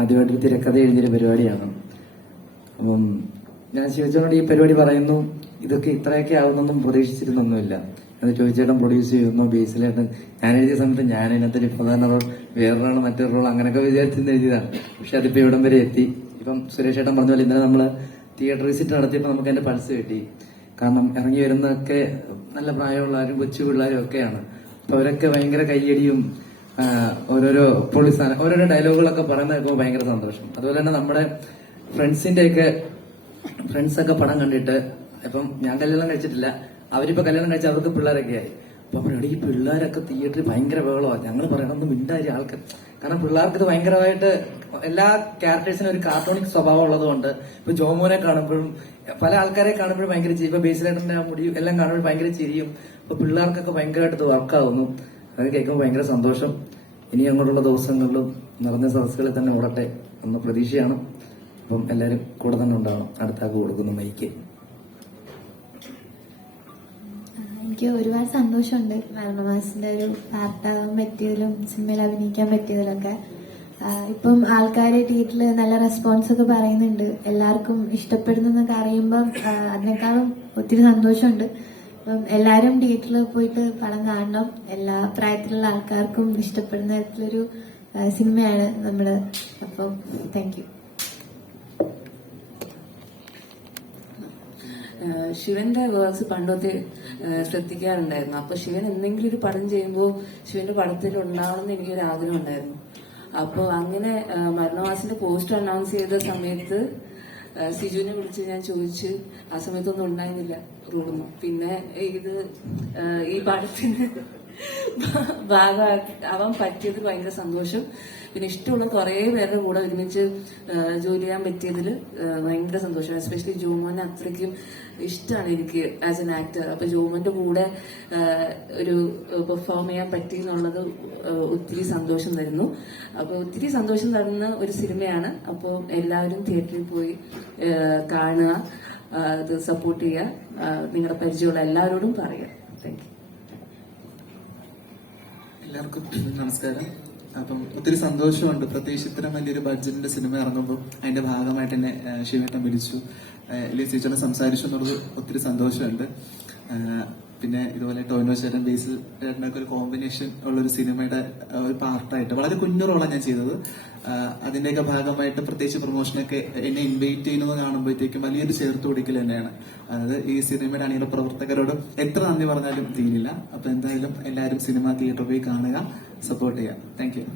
ആദ്യമായിട്ടൊരു തിരക്കഥ എഴുതിയൊരു പരിപാടിയാണ്. അപ്പം ഞാൻ ശിവചേട്ടനോട് ഈ പരിപാടി പറയുന്നു, ഇതൊക്കെ ഇത്രയൊക്കെ ആവുന്നൊന്നും പ്രതീക്ഷിച്ചിരുന്നൊന്നുമില്ല. അത് ചോദിച്ചേട്ടൻ പ്രൊഡ്യൂസ് ചെയ്യുന്നു, ബേസിലേട്ടൻ ഞാൻ എഴുതിയ സമയത്ത് ഞാൻ ഇതിനകത്തൊരു പ്രധാന റോൾ, വേറൊരാൾ മറ്റൊരു റോൾ, അങ്ങനെയൊക്കെ വിചാരിച്ചിരുന്ന് എഴുതിയതാണ്. പക്ഷെ അതിപ്പോ ഇവിടം വരെ എത്തി. ഇപ്പം സുരേഷ് ഏട്ടൻ പറഞ്ഞ പോലെ ഇന്നലെ നമ്മള് തിയേറ്റർ വിസിറ്റ് നടത്തിയപ്പോൾ നമുക്ക് അതിന്റെ പൾസ് കിട്ടി. കാരണം ഇറങ്ങി വരുന്നതൊക്കെ നല്ല പ്രായമുള്ളവരും കൊച്ചു പിള്ളേരും ഒക്കെയാണ്. അപ്പൊ അവരൊക്കെ ഭയങ്കര കയ്യടിയും ഓരോരോ പൊളിസാധനം, ഓരോരോ ഡയലോഗുകളൊക്കെ പറയുന്ന കേൾക്കുമ്പോൾ ഭയങ്കര സന്തോഷം. അതുപോലെ തന്നെ നമ്മുടെ ഫ്രണ്ട്സൊക്കെ പടം കണ്ടിട്ട്, ഇപ്പം ഞാൻ കല്യാണം കഴിച്ചിട്ടില്ല, അവരിപ്പോ കല്യാണം കഴിച്ച അവർക്ക് പിള്ളേരൊക്കെ ആയി. അപ്പൊ പറയും, ഈ പിള്ളേരൊക്കെ തിയേറ്ററിൽ ഭയങ്കര ബഹളമാണ്, ഞങ്ങൾ പറയണമെന്ന് മിണ്ടായി ആൾക്ക്. കാരണം പിള്ളേർക്ക് ഇത് ഭയങ്കരമായിട്ട് എല്ലാ ക്യാരക്ടേഴ്സിനും ഒരു കാർട്ടൂണിക് സ്വഭാവം ഉള്ളതുകൊണ്ട് ഇപ്പൊ ജോമോനെ കാണുമ്പോഴും പല ആൾക്കാരെ കാണുമ്പോഴും ഭയങ്കര ചിരി, ഇപ്പൊ ബേസിലേട്ടന്റെ മുടി എല്ലാം കാണുമ്പോൾ ഭയങ്കര ചിരിയും. അപ്പൊ പിള്ളേർക്കൊക്കെ ഭയങ്കരമായിട്ട് ഇത് വർക്കാവുന്നു. അത് കേൾക്കുമ്പോൾ ഭയങ്കര സന്തോഷം. ഇനി അങ്ങോട്ടുള്ള ദിവസങ്ങളിലും നിറഞ്ഞ സദസ്സുകളിൽ തന്നെ ഓടട്ടെ എന്ന പ്രതീക്ഷയാണ്. അപ്പം എല്ലാവരും കൂടെ തന്നെ ഉണ്ടാവണം. അടുത്താക്ക് കൊടുക്കുന്നു മൈക്ക്. എനിക്ക് ഒരുപാട് സന്തോഷമുണ്ട് മരണമാസിന്റെ ഒരു പാർട്ടാകാൻ പറ്റിയതിലും സിനിമയിൽ അഭിനയിക്കാൻ പറ്റിയതിലൊക്കെ. ഇപ്പം ആൾക്കാര് തിയേറ്ററിൽ നല്ല റെസ്പോൺസ് ഒക്കെ പറയുന്നുണ്ട്, എല്ലാവർക്കും ഇഷ്ടപ്പെടുന്നൊക്കെ അറിയുമ്പം അതിനേക്കാളും ഒത്തിരി സന്തോഷമുണ്ട്. അപ്പം എല്ലാവരും തിയേറ്ററിൽ പോയിട്ട് പടം കാണണം. എല്ലാ പ്രായത്തിലുള്ള ആൾക്കാർക്കും ഇഷ്ടപ്പെടുന്ന തരത്തിലൊരു സിനിമയാണ് നമ്മള്. അപ്പം താങ്ക് യു. ശിവന്റെ വേർഡ്സ് പണ്ടൊക്കെ ശ്രദ്ധിക്കാറുണ്ടായിരുന്നു. അപ്പൊ ശിവൻ എന്തെങ്കിലും ഒരു പടം ചെയ്യുമ്പോൾ ശിവന്റെ പടത്തിൽ ഉണ്ടാവണമെന്ന് എനിക്കൊരു ആഗ്രഹം ഉണ്ടായിരുന്നു. അപ്പൊ അങ്ങനെ മരണവാസിന്റെ പോസ്റ്റർ അനൗൺസ് ചെയ്ത സമയത്ത് സിജുവിനെ വിളിച്ച് ഞാൻ ചോദിച്ച്, ആ സമയത്തൊന്നും ഉണ്ടായിരുന്നില്ല റൂമൊന്നും. പിന്നെ ഈ പടത്തിന് ഭാഗമാവാൻ പറ്റിയതിൽ ഭയങ്കര സന്തോഷം. പിന്നെ ഇഷ്ടമുള്ള കുറെ പേരുടെ കൂടെ ഒരുമിച്ച് ജോലി ചെയ്യാൻ പറ്റിയതിൽ ഭയങ്കര സന്തോഷം. എസ്പെഷ്യലി ജോമോനെ അത്രയ്ക്കും ഇഷ്ടമാണ് എനിക്ക് ആസ് എൻ ആക്ടർ. അപ്പൊ ജോമോന്റെ കൂടെ ഒരു പെർഫോം ചെയ്യാൻ പറ്റി എന്നുള്ളത് ഒത്തിരി സന്തോഷം തരുന്നു. അപ്പൊ ഒത്തിരി സന്തോഷം തരുന്ന ഒരു സിനിമയാണ്. അപ്പോൾ എല്ലാവരും തിയേറ്ററിൽ പോയി കാണുക, ഇത് സപ്പോർട്ട് ചെയ്യുക, നിങ്ങളുടെ പരിചയമുള്ള എല്ലാവരോടും പറയുക. Thank you. എല്ലാവർക്കും നമസ്കാരം. അപ്പം ഒത്തിരി സന്തോഷമുണ്ട്, പ്രത്യേകിച്ച് ഇത്തരം വലിയൊരു ബഡ്ജറ്റിന്റെ സിനിമ ഇറങ്ങുമ്പോൾ അതിന്റെ ഭാഗമായിട്ട് എന്നെ ശിവേട്ടൻ വിളിച്ചു, ടീച്ചറിനെ സംസാരിച്ചു എന്നുള്ളത് ഒത്തിരി സന്തോഷമുണ്ട്. പിന്നെ ഇതുപോലെ ടോവിനോ ചേട്ടൻ ബേസിൽ ചേട്ടനൊക്കെ ഒരു കോമ്പിനേഷൻ ഉള്ളൊരു സിനിമയുടെ ഒരു പാർട്ടായിട്ട് വളരെ കുഞ്ഞു റോളാണ് ഞാൻ ചെയ്തത്. അതിന്റെയൊക്കെ ഭാഗമായിട്ട് പ്രത്യേകിച്ച് പ്രൊമോഷനൊക്കെ എന്നെ ഇൻവൈറ്റ് ചെയ്യുന്നത് കാണുമ്പോഴത്തേക്കും വലിയൊരു ചേർത്ത് പിടിക്കൽ തന്നെയാണ്. അതായത് ഈ സിനിമയുടെ അണിയുടെ പ്രവർത്തകരോട് എത്ര നന്ദി പറഞ്ഞാലും തീരില്ല. അപ്പൊ എന്തായാലും എല്ലാവരും സിനിമ തിയേറ്ററിൽ പോയി കാണുക, സപ്പോർട്ട് ചെയ്യുക. Thank you.